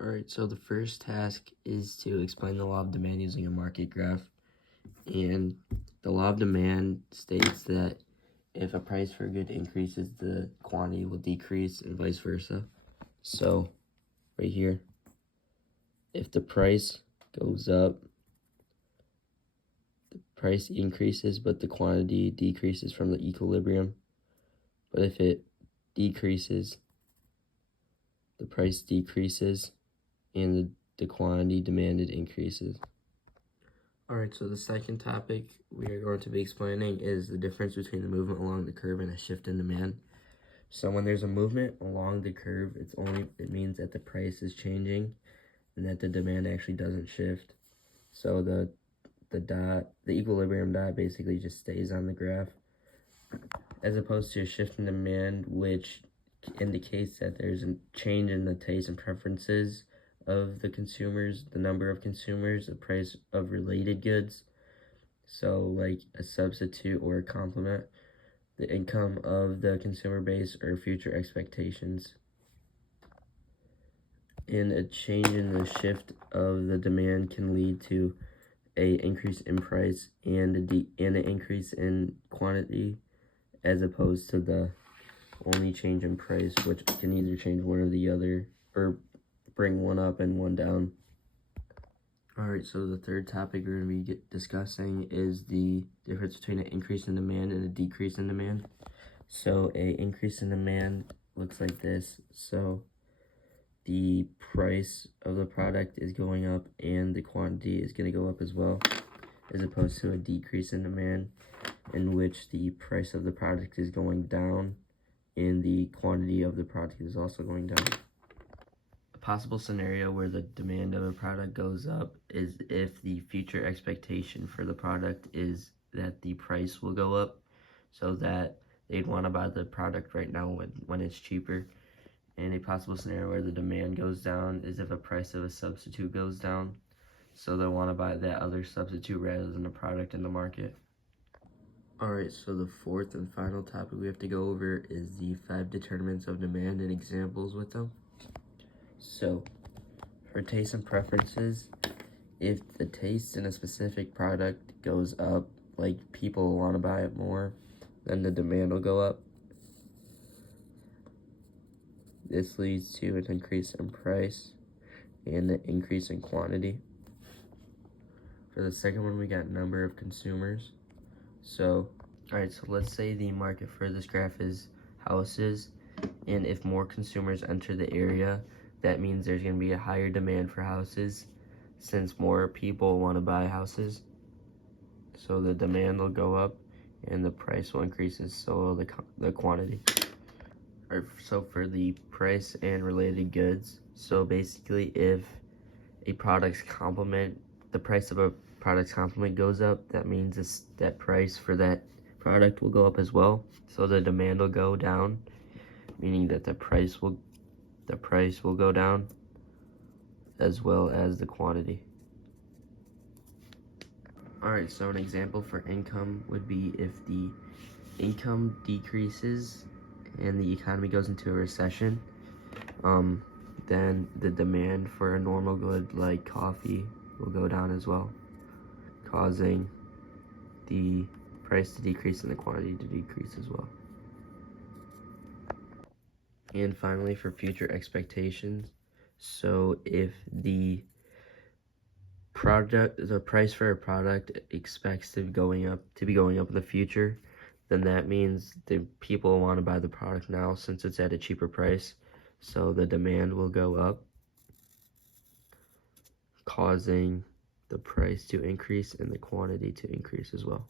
Alright, so the first task is to explain the law of demand using a market graph. And the law of demand states that if a price for a good increases, the quantity will decrease and vice versa. So, right here, if the price goes up, the price increases, but the quantity decreases from the equilibrium. But if it decreases, the price decreases, and the quantity demanded increases. Alright, so the second topic we are going to be explaining is the difference between the movement along the curve and a shift in demand. So when there's a movement along the curve, it means that the price is changing and that the demand actually doesn't shift. So the equilibrium dot basically just stays on the graph, as opposed to a shift in demand, which indicates that there's a change in the taste and preferences of the consumers, the number of consumers, the price of related goods, so like a substitute or a complement, the income of the consumer base, or future expectations. And a change in the shift of the demand can lead to a increase in price and an increase in quantity, as opposed to the only change in price, which can either change one or the other, or bring one up and one down. Alright, so the third topic we're going to be discussing is the difference between an increase in demand and a decrease in demand. So a increase in demand looks like this. So the price of the product is going up and the quantity is going to go up as well, as opposed to a decrease in demand, in which the price of the product is going down and the quantity of the product is also going down. A possible scenario where the demand of a product goes up is if the future expectation for the product is that the price will go up, so that they'd want to buy the product right now when it's cheaper. And a possible scenario where the demand goes down is if a price of a substitute goes down, so they'll want to buy that other substitute rather than the product in the market. Alright, so the fourth and final topic we have to go over is the 5 determinants of demand and examples with them. So, for taste and preferences, if the taste in a specific product goes up, like people want to buy it more, then the demand will go up. This leads to an increase in price and an increase in quantity. For the second one, we got number of consumers. So, alright, so let's say the market for this graph is houses, and if more consumers enter the area, that means there's going to be a higher demand for houses, since more people want to buy houses. So the demand will go up and the price will increase, so will the quantity. So for the price and related goods, so basically if a product's complement, the price of a product's complement goes up, that means that price for that product will go up as well. So the demand will go down, meaning that the price will go down, as well as the quantity. Alright, so an example for income would be if the income decreases and the economy goes into a recession, then the demand for a normal good like coffee will go down as well, causing the price to decrease and the quantity to decrease as well. And finally, for future expectations, so if the price for a product expects to be going up in the future, then that means the people want to buy the product now since it's at a cheaper price, so the demand will go up, causing the price to increase and the quantity to increase as well.